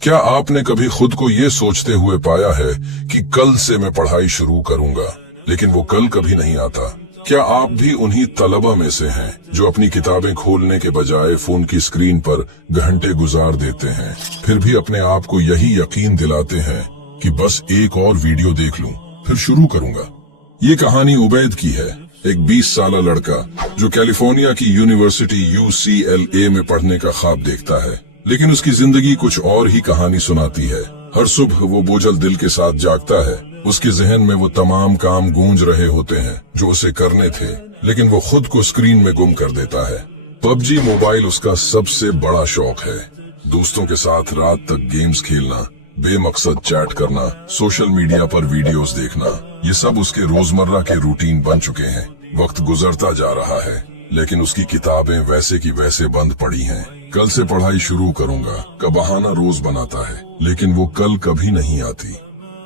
क्या आपने कभी खुद को ये सोचते हुए पाया है कि कल से मैं पढ़ाई शुरू करूंगा, लेकिन वो कल कभी नहीं आता? क्या आप भी उन्हीं तलबा में से हैं जो अपनी किताबें खोलने के बजाय फोन की स्क्रीन पर घंटे गुजार देते हैं, फिर भी अपने आप को यही यकीन दिलाते हैं कि बस एक और वीडियो देख लूं, फिर शुरू करूंगा? ये कहानी उबैद की है, एक 20 साला लड़का जो कैलिफोर्निया की यूनिवर्सिटी UCLA में पढ़ने का ख्वाब देखता है, लेकिन उसकी जिंदगी कुछ और ही कहानी सुनाती है। हर सुबह वो बोझल दिल के साथ जागता है, उसके जहन में वो तमाम काम गूंज रहे होते हैं जो उसे करने थे, लेकिन वो खुद को स्क्रीन में गुम कर देता है। PUBG मोबाइल उसका सबसे बड़ा शौक है। दोस्तों के साथ रात तक गेम्स खेलना, बेमकसद चैट करना, सोशल मीडिया पर वीडियोस देखना, ये सब उसके रोजमर्रा के रूटीन बन चुके हैं। वक्त गुजरता जा रहा है, लेकिन उसकी किताबें वैसे की वैसे बंद पड़ी हैं। कल से पढ़ाई शुरू करूंगा का बहाना रोज बनाता है, लेकिन वो कल कभी नहीं आती।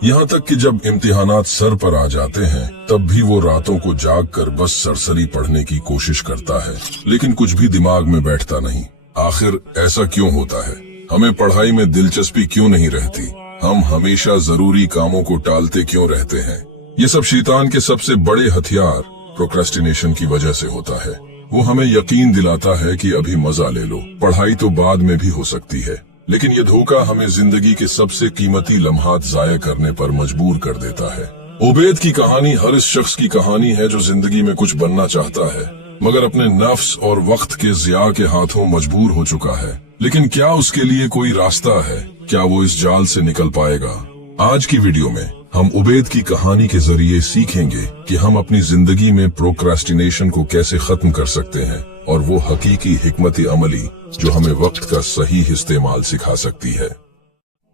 यहाँ तक कि जब इम्तिहानात सर पर आ जाते हैं, तब भी वो रातों को जाग कर बस सरसरी पढ़ने की कोशिश करता है, लेकिन कुछ भी दिमाग में बैठता नहीं। आखिर ऐसा क्यों होता है? हमें पढ़ाई में दिलचस्पी क्यों नहीं रहती? हम हमेशा जरूरी कामों को टालते क्यों रहते हैं? ये सब शैतान के सबसे बड़े हथियार प्रोक्रेस्टिनेशन की वजह से होता है। वो हमें यकीन दिलाता है कि अभी मजा ले लो, पढ़ाई तो बाद में भी हो सकती है, लेकिन ये धोखा हमें जिंदगी के सबसे कीमती लम्हात जाया करने पर मजबूर कर देता है। उबैद की कहानी हर इस शख्स की कहानी है जो जिंदगी में कुछ बनना चाहता है, मगर अपने नफ्स और वक्त के ज़िया के हाथों मजबूर हो चुका है। लेकिन क्या उसके लिए कोई रास्ता है? क्या वो इस जाल से निकल पाएगा? आज की वीडियो में हम उबैद की कहानी के जरिए सीखेंगे कि हम अपनी जिंदगी में प्रोक्रेस्टिनेशन को कैसे खत्म कर सकते हैं, और वो हकीकी हिकमत अमली जो हमें वक्त का सही इस्तेमाल सिखा सकती है।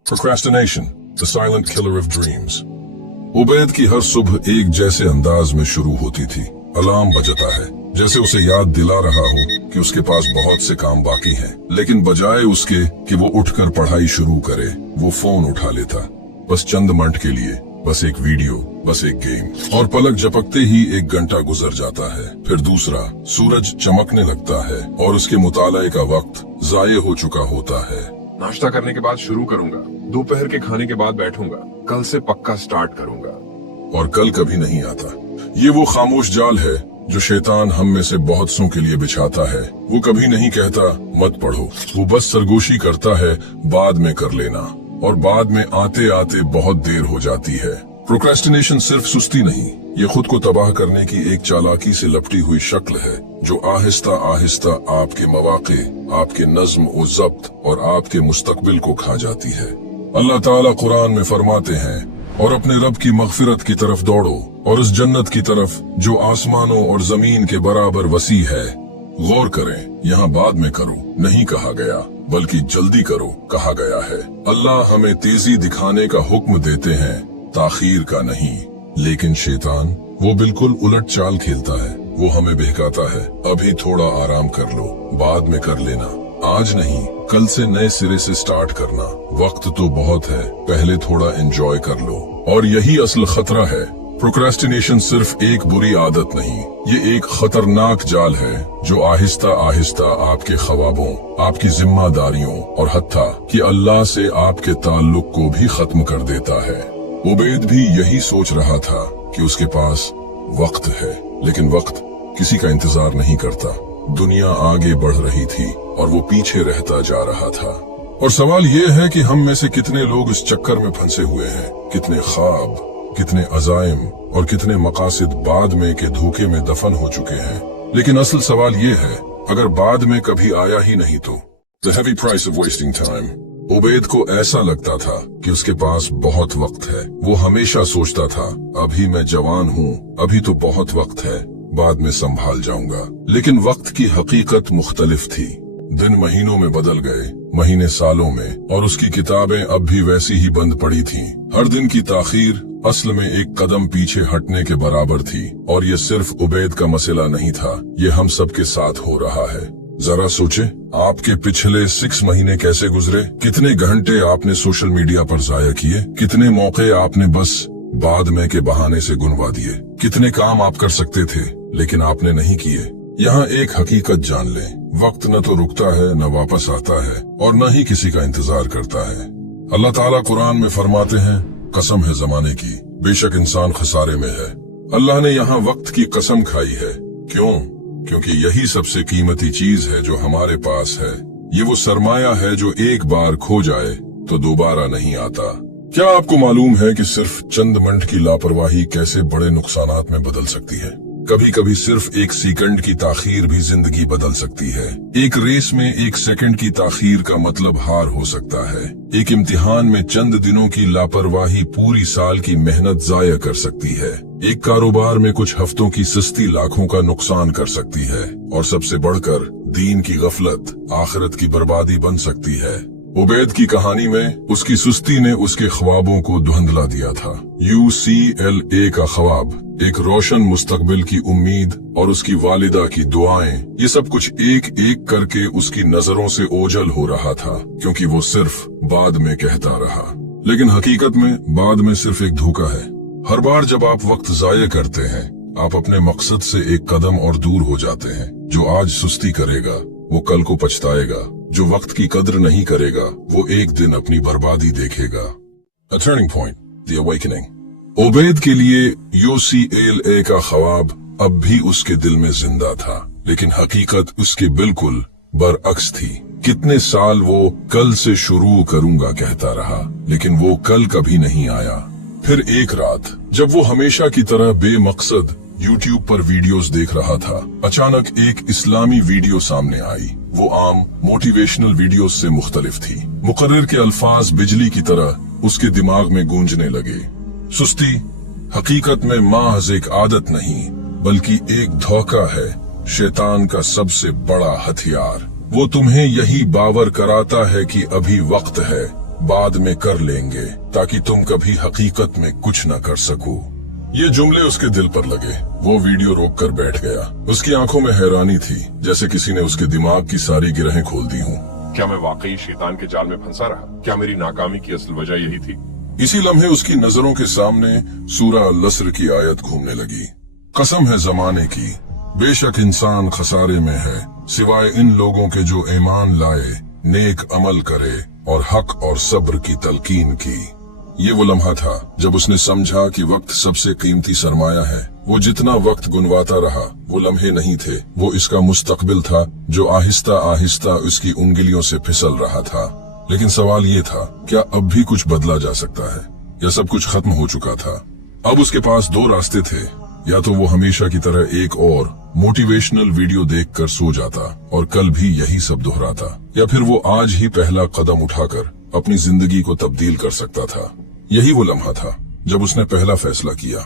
Procrastination, the silent killer of dreams. Ubaid की हर सुबह एक जैसे अंदाज में शुरू होती थी। अलार्म बजता है, जैसे उसे याद दिला रहा हो कि उसके पास बहुत से काम बाकी हैं, लेकिन बजाय उसके कि वो उठकर पढ़ाई शुरू करे, वो फोन उठा लेता, बस चंद मिनट के लिए, बस एक वीडियो, बस एक गेम। और पलक झपकते ही एक घंटा गुजर जाता है, फिर दूसरा। सूरज चमकने लगता है और उसके मुताले का वक्त जाये हो चुका होता है। नाश्ता करने के बाद शुरू करूंगा, दोपहर के खाने के बाद बैठूंगा, कल से पक्का स्टार्ट करूंगा। और कल कभी नहीं आता। ये वो खामोश जाल है जो शैतान हम में से बहुत सौ के लिए बिछाता है। वो कभी नहीं कहता मत पढ़ो, वो बस सरगोशी करता है बाद में कर लेना, और बाद में आते आते बहुत देर हो जाती है। प्रोक्रेस्टिनेशन सिर्फ सुस्ती नहीं, ये खुद को तबाह करने की एक चालाकी से लपटी हुई शक्ल है जो आहिस्ता आहिस्ता आपके मौके, आपके नज्म और ज़ब्त और आपके मुस्तकबिल को खा जाती है। अल्लाह ताला कुरान में फरमाते हैं, और अपने रब की मगफिरत की तरफ दौड़ो और उस जन्नत की तरफ जो आसमानों और जमीन के बराबर वसी है। गौर करें, यहाँ बाद में करो नहीं कहा गया, बल्कि जल्दी करो कहा गया है। अल्लाह हमें तेजी दिखाने का हुक्म देते हैं, ताखीर का नहीं। लेकिन शैतान वो बिल्कुल उलट चाल खेलता है। वो हमें बहकाता है, अभी थोड़ा आराम कर लो, बाद में कर लेना, आज नहीं कल से नए सिरे से स्टार्ट करना, वक्त तो बहुत है, पहले थोड़ा एंजॉय कर लो। और यही असल खतरा है। प्रोक्रेस्टिनेशन सिर्फ एक बुरी आदत नहीं, ये एक खतरनाक जाल है जो आहिस्ता आहिस्ता आपके ख्वाबों, आपकी जिम्मेदारियों और हत्ता कि अल्लाह से आपके ताल्लुक को भी खत्म कर देता है। उबैद भी यही सोच रहा था कि उसके पास वक्त है, लेकिन वक्त किसी का इंतजार नहीं करता। दुनिया आगे बढ़ रही थी और वो पीछे रहता जा रहा था। और सवाल ये है कि हम में से कितने लोग इस चक्कर में फंसे हुए हैं? कितने ख्वाब, कितने अज़ाइम और कितने मकासिद बाद में के धोखे में दफन हो चुके हैं। लेकिन असल सवाल ये है, अगर बाद में कभी आया ही नहीं तो? The heavy price of wasting time। Ubaid को ऐसा लगता था कि उसके पास बहुत वक्त है। वो हमेशा सोचता था, अभी मैं जवान हूँ, अभी तो बहुत वक्त है, बाद में संभाल जाऊंगा। लेकिन वक्त की हकीकत मुख्तलिफ थी। दिन महीनों में बदल गए, महीने सालों में, और उसकी किताबें अब भी वैसी ही बंद पड़ी थीं। हर दिन की ताखीर असल में एक कदम पीछे हटने के बराबर थी। और ये सिर्फ उबैद का मसला नहीं था, ये हम सब के साथ हो रहा है। जरा सोचे, आपके पिछले 6 महीने कैसे गुजरे? कितने घंटे आपने सोशल मीडिया पर जाया किए? कितने मौके आपने बस बाद में के बहाने से गुनवा दिए? कितने काम आप कर सकते थे लेकिन आपने नहीं किए? यहाँ एक हकीकत जान लें, वक्त न तो रुकता है, न वापस आता है, और न ही किसी का इंतजार करता है। अल्लाह ताला कुरान में फरमाते हैं, कसम है जमाने की, बेशक इंसान खसारे में है। अल्लाह ने यहाँ वक्त की कसम खाई है। क्यों? क्योंकि यही सबसे कीमती चीज है जो हमारे पास है। ये वो सरमाया है जो एक बार खो जाए तो दोबारा नहीं आता। क्या आपको मालूम है कि सिर्फ चंद मिनट की लापरवाही कैसे बड़े नुकसानात में बदल सकती है? कभी कभी सिर्फ एक सेकंड की ताखीर भी जिंदगी बदल सकती है। एक रेस में एक सेकंड की ताखीर का मतलब हार हो सकता है। एक इम्तिहान में चंद दिनों की लापरवाही पूरी साल की मेहनत जाया कर सकती है। एक कारोबार में कुछ हफ्तों की सुस्ती लाखों का नुकसान कर सकती है। और सबसे बढ़कर दीन की गफलत आखिरत की बर्बादी बन सकती है। उबैद की कहानी में उसकी सुस्ती ने उसके ख्वाबों को धुंधला दिया था। UCLA का ख्वाब, एक रोशन मुस्तकबिल की उम्मीद और उसकी वालिदा की दुआएं, ये सब कुछ एक एक करके उसकी नजरों से ओझल हो रहा था, क्योंकि वो सिर्फ बाद में कहता रहा। लेकिन हकीकत में बाद में सिर्फ एक धोखा है। हर बार जब आप वक्त जाया करते हैं, आप अपने मकसद से एक कदम और दूर हो जाते हैं। जो आज सुस्ती करेगा वो कल को पछताएगा। जो वक्त की कद्र नहीं करेगा वो एक दिन अपनी बर्बादी देखेगा। A turning point, the awakening। Ubaid के लिए UCLA का ख्वाब अब भी उसके दिल में जिंदा था, लेकिन हकीकत उसके बिल्कुल बरअक्स थी। कितने साल वो कल से शुरू करूंगा कहता रहा, लेकिन वो कल कभी नहीं आया। फिर एक रात जब वो हमेशा की तरह बेमकसद YouTube पर वीडियोस देख रहा था, अचानक एक इस्लामी वीडियो सामने आई। वो आम मोटिवेशनल वीडियोस से मुख्तलिफ थी। मुकर्रिर के अल्फाज बिजली की तरह उसके दिमाग में गूंजने लगे। सुस्ती हकीकत में महज एक आदत नहीं, बल्कि एक धोखा है, शैतान का सबसे बड़ा हथियार। वो तुम्हें यही बावर कराता है कि अभी वक्त है, बाद में कर लेंगे, ताकि तुम कभी हकीकत में कुछ न कर सको। ये जुमले उसके दिल पर लगे। वो वीडियो रोक कर बैठ गया। उसकी आंखों में हैरानी थी, जैसे किसी ने उसके दिमाग की सारी गिरहें खोल दी हों। क्या मैं वाकई शैतान के जाल में फंसा रहा? क्या मेरी नाकामी की असल वजह यही थी? इसी लम्हे उसकी नजरों के सामने सूरा अल-असर की आयत घूमने लगी। कसम है जमाने की, बेशक इंसान खसारे में है, सिवाय इन लोगों के जो ईमान लाए, नेक अमल करे और हक और सब्र की तलकीन की। ये वो लम्हा था जब उसने समझा कि वक्त सबसे कीमती सरमाया है। वो जितना वक्त गुनवाता रहा, वो लम्हे नहीं थे, वो इसका मुस्तकबिल था जो आहिस्ता आहिस्ता उसकी उंगलियों से फिसल रहा था। लेकिन सवाल ये था, क्या अब भी कुछ बदला जा सकता है, या सब कुछ खत्म हो चुका था? अब उसके पास दो रास्ते थे। या तो वो हमेशा की तरह एक और मोटिवेशनल वीडियो देखकर सो जाता और कल भी यही सब दोहराता, या फिर वो आज ही पहला कदम उठाकर अपनी जिंदगी को तब्दील कर सकता था। यही वो लम्हा था जब उसने पहला फैसला किया।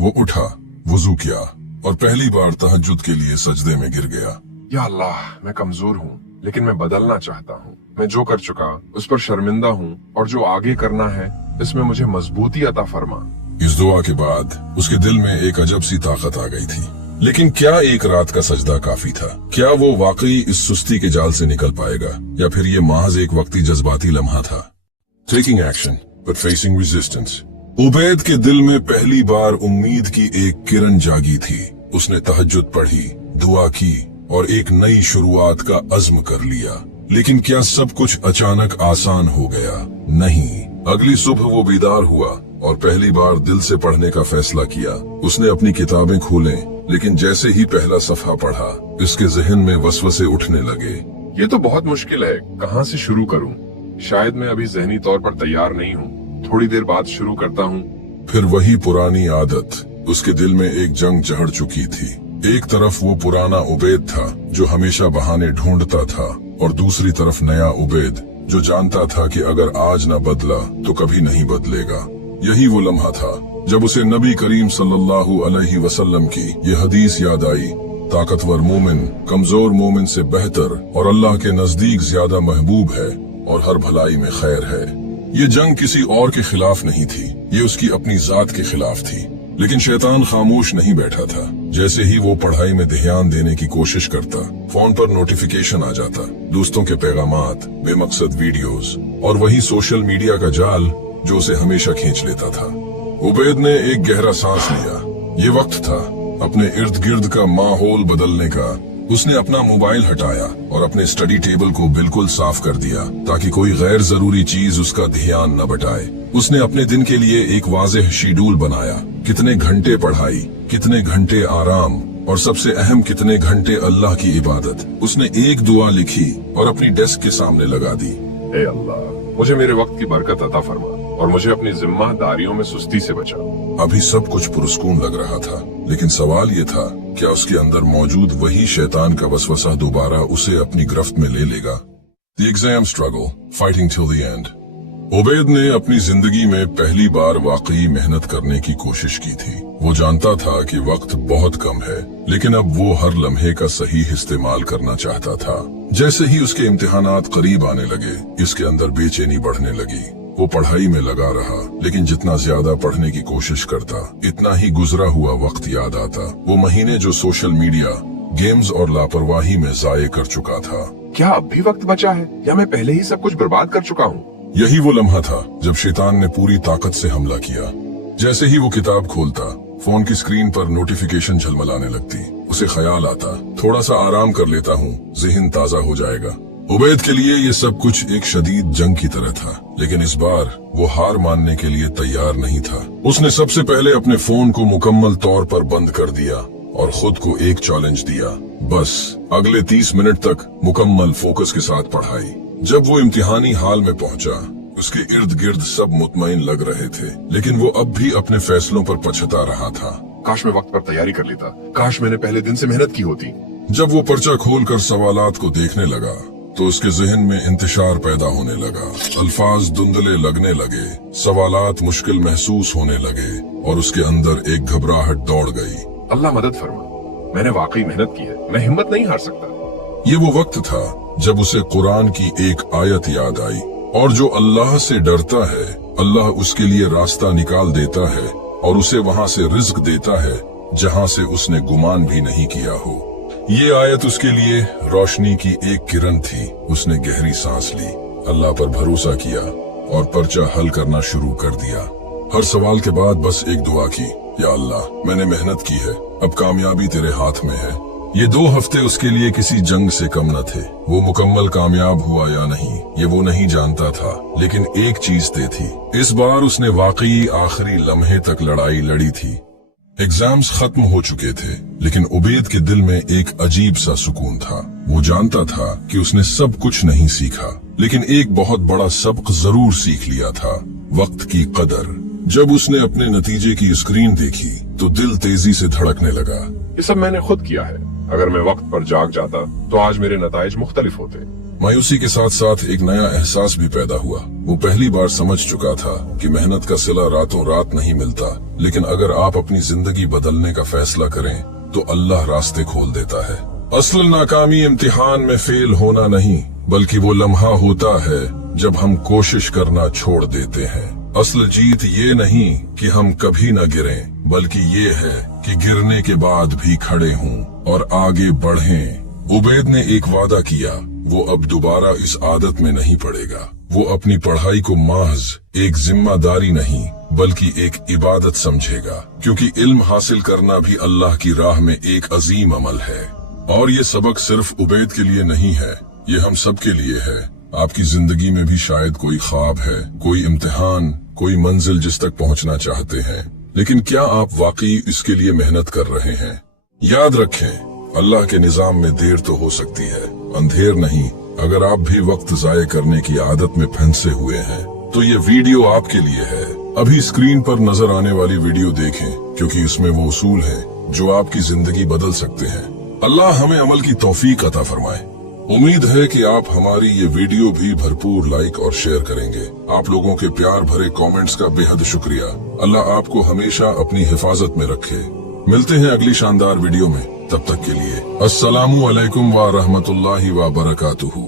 वो उठा, वुजू किया और पहली बार तहज्जुद के लिए सजदे में गिर गया। या अल्लाह, मैं कमजोर हूँ, लेकिन मैं बदलना चाहता हूँ। मैं जो कर चुका उस पर शर्मिंदा हूँ, और जो आगे करना है इसमें मुझे मजबूती अता फरमा। इस दुआ के बाद उसके दिल में एक अजब सी ताकत आ गई थी। लेकिन क्या एक रात का सजदा काफी था? क्या वो वाकई इस सुस्ती के जाल से निकल पाएगा, या फिर ये महज एक वक्ती जज्बाती लम्हा था? Taking action but facing resistance. Ubaid के दिल में पहली बार उम्मीद की एक किरण जागी थी। उसने तहज्जुद पढ़ी, दुआ की और एक नई शुरुआत का अज़्म कर लिया। लेकिन क्या सब कुछ अचानक आसान हो गया? नहीं। अगली सुबह वो बीदार हुआ और पहली बार दिल से पढ़ने का फैसला किया। उसने अपनी किताबें खोलें, लेकिन जैसे ही पहला सफ़हा पढ़ा, इसके ज़हन में वसवसे उठने लगे। ये तो बहुत मुश्किल है, कहाँ से शुरू करूँ? शायद मैं अभी ज़हनी तौर पर तैयार नहीं हूँ, थोड़ी देर बाद शुरू करता हूँ। फिर वही पुरानी आदत। उसके दिल में एक जंग चढ़ चुकी थी। एक तरफ वो पुराना उबैद था जो हमेशा बहाने ढूंढता था, और दूसरी तरफ नया उबैद जो जानता था कि अगर आज न बदला तो कभी नहीं बदलेगा। यही वो लम्हा था जब उसे नबी करीम सल्लल्लाहु अलैहि वसल्लम की ये हदीस याद आई, ताकतवर मोमिन कमजोर मोमिन से बेहतर और अल्लाह के नजदीक ज्यादा महबूब है और हर भलाई में खैर है। ये जंग किसी और के खिलाफ नहीं थी, ये उसकी अपनी जात के खिलाफ थी। लेकिन शैतान खामोश नहीं बैठा था। जैसे ही वो पढ़ाई में ध्यान देने की कोशिश करता, फोन पर नोटिफिकेशन आ जाता, दोस्तों के पैगामात, बेमकसद वीडियोस और वही सोशल मीडिया का जाल जो उसे हमेशा खींच लेता था। उबैद ने एक गहरा सांस लिया। ये वक्त था अपने इर्द गिर्द का माहौल बदलने का, उसने अपना मोबाइल हटाया और अपने स्टडी टेबल को बिल्कुल साफ कर दिया ताकि कोई गैर जरूरी चीज उसका ध्यान न बटाए। उसने अपने दिन के लिए एक वाज़ेह शेड्यूल बनाया, कितने घंटे पढ़ाई, कितने घंटे आराम और सबसे अहम कितने घंटे अल्लाह की इबादत। उसने एक दुआ लिखी और अपनी डेस्क के सामने लगा दी। ए अल्लाह, मुझे मेरे वक्त की बरकत अता फरमा और मुझे अपनी जिम्मेदारियों में सुस्ती से बचा। अभी सब कुछ पुरस्कून लग रहा था, लेकिन सवाल ये था, क्या उसके अंदर मौजूद वही शैतान का वसवसा दोबारा उसे अपनी गिरफ्त में ले लेगा? The exam struggle, fighting till the end. Ubaid ने अपनी जिंदगी में पहली बार वाकई मेहनत करने की कोशिश की थी। वो जानता था कि वक्त बहुत कम है, लेकिन अब वो हर लम्हे का सही इस्तेमाल करना चाहता था। जैसे ही उसके इम्तिहानात करीब आने लगे, इसके अंदर बेचैनी बढ़ने लगी। वो पढ़ाई में लगा रहा, लेकिन जितना ज्यादा पढ़ने की कोशिश करता, इतना ही गुजरा हुआ वक्त याद आता। वो महीने जो सोशल मीडिया, गेम्स और लापरवाही में जाये कर चुका था। क्या अब भी वक्त बचा है या मैं पहले ही सब कुछ बर्बाद कर चुका हूँ? यही वो लम्हा था जब शैतान ने पूरी ताकत से हमला किया। जैसे ही वो किताब खोलता, फोन की स्क्रीन पर नोटिफिकेशन झलमलाने लगती। उसे ख्याल आता, थोड़ा सा आराम कर लेता हूँ, ज़हन ताजा हो जाएगा। उबैद के लिए ये सब कुछ एक शदीद जंग की तरह था, लेकिन इस बार वो हार मानने के लिए तैयार नहीं था। उसने सबसे पहले अपने फोन को मुकम्मल तौर पर बंद कर दिया और खुद को एक चैलेंज दिया, बस अगले 30 मिनट तक मुकम्मल फोकस के साथ पढ़ाई। जब वो इम्तिहानी हाल में पहुंचा, उसके इर्द गिर्द सब मुतमईन लग रहे थे, लेकिन वो अब भी अपने फैसलों पर पछता रहा था। काश मैं वक्त पर तैयारी कर लेता, काश मैंने पहले दिन से मेहनत की होती। जब वो पर्चा खोलकर सवालात को देखने लगा, तो उसके जहन में इंतशार पैदा होने लगा। अल्फाज धुंधले लगने लगे, सवालात मुश्किल महसूस होने लगे और उसके अंदर एक घबराहट दौड़ गई। अल्लाह मदद फरमा, मैंने वाकई मेहनत की है, मैं हिम्मत नहीं हार सकता। ये वो वक्त था जब उसे कुरान की एक आयत याद आई, और जो अल्लाह से डरता है, अल्लाह उसके लिए रास्ता निकाल देता है और उसे वहाँ से रिज्क देता है जहाँ से उसने गुमान भी नहीं किया हो। ये आयत उसके लिए रोशनी की एक किरण थी। उसने गहरी सांस ली, अल्लाह पर भरोसा किया और पर्चा हल करना शुरू कर दिया। हर सवाल के बाद बस एक दुआ की, या अल्लाह, मैंने मेहनत की है, अब कामयाबी तेरे हाथ में है। ये 2 हफ्ते उसके लिए किसी जंग से कम न थे। वो मुकम्मल कामयाब हुआ या नहीं, ये वो नहीं जानता था, लेकिन एक चीज तय थी, इस बार उसने वाकई आखिरी लम्हे तक लड़ाई लड़ी थी। एग्जाम्स खत्म हो चुके थे, लेकिन उबैद के दिल में एक अजीब सा सुकून था। वो जानता था कि उसने सब कुछ नहीं सीखा, लेकिन एक बहुत बड़ा सबक जरूर सीख लिया था, वक्त की कदर। जब उसने अपने नतीजे की स्क्रीन देखी, तो दिल तेजी से धड़कने लगा। ये सब मैंने खुद किया है, अगर मैं वक्त पर जाग जाता तो आज मेरे नताइज मुख्तलिफ होते। मायूसी के साथ साथ एक नया एहसास भी पैदा हुआ। वो पहली बार समझ चुका था कि मेहनत का सिला रातों रात नहीं मिलता, लेकिन अगर आप अपनी जिंदगी बदलने का फैसला करें तो अल्लाह रास्ते खोल देता है। असल नाकामी इम्तिहान में फेल होना नहीं, बल्कि वो लम्हा होता है जब हम कोशिश करना छोड़ देते हैं। असल जीत ये नहीं कि हम कभी न गिरें, बल्कि ये है कि गिरने के बाद भी खड़े हों और आगे बढ़ें। उबैद ने एक वादा किया, वो अब दोबारा इस आदत में नहीं पड़ेगा। वो अपनी पढ़ाई को महज एक जिम्मेदारी नहीं, बल्कि एक इबादत समझेगा, क्योंकि इल्म हासिल करना भी अल्लाह की राह में एक अजीम अमल है। और ये सबक सिर्फ उबैद के लिए नहीं है, ये हम सब के लिए है। आपकी जिंदगी में भी शायद कोई ख्वाब है, कोई इम्तिहान, कोई मंजिल जिस तक पहुंचना चाहते हैं, लेकिन क्या आप वाकई इसके लिए मेहनत कर रहे हैं? याद रखें, अल्लाह के निजाम में देर तो हो सकती है, अंधेर नहीं। अगर आप भी वक्त जाये करने की आदत में फंसे हुए हैं, तो ये वीडियो आपके लिए है। अभी स्क्रीन पर नजर आने वाली वीडियो देखें, क्योंकि इसमें वो उसूल हैं जो आपकी जिंदगी बदल सकते हैं। अल्लाह हमें अमल की तौफीक अता फरमाए। उम्मीद है कि आप हमारी ये वीडियो भी भरपूर लाइक और शेयर करेंगे। आप लोगों के प्यार भरे कमेंट्स का बेहद शुक्रिया। अल्लाह आपको हमेशा अपनी हिफाजत में रखे। मिलते हैं अगली शानदार वीडियो में, तब तक के लिए अस्सलामु अलैकुम व रहमतुल्लाहि व बरकातुहू।